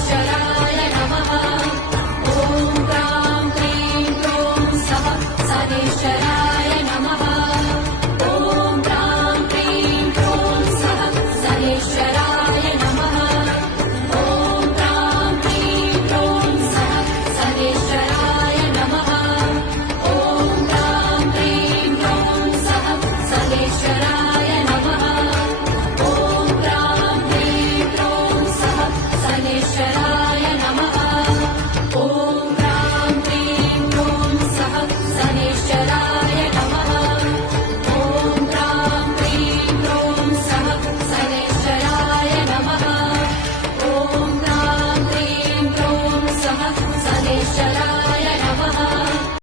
सनेश्वराय नमः। ॐ क्रां क्रीं क्रों सः सनेश्वराय नमः। ॐ क्रां क्रीं क्रों सः सनेश्वराय नमः। ॐ क्रां क्रीं क्रों सः सनेश्वराय नमः। ॐ क्रां क्रीं क्रों सः सनेश्वराय नमः। ॐ क्रां क्रीं क्रों सः सनेश्वराय नमः। ॐ क्रां क्रीं क्रों सः सनेश्वराय नमः। ॐ क्रां क्रीं क्रों सः सनेश्वराय नमः। ॐ क्रां क्रीं क्रों सः सनेश्वराय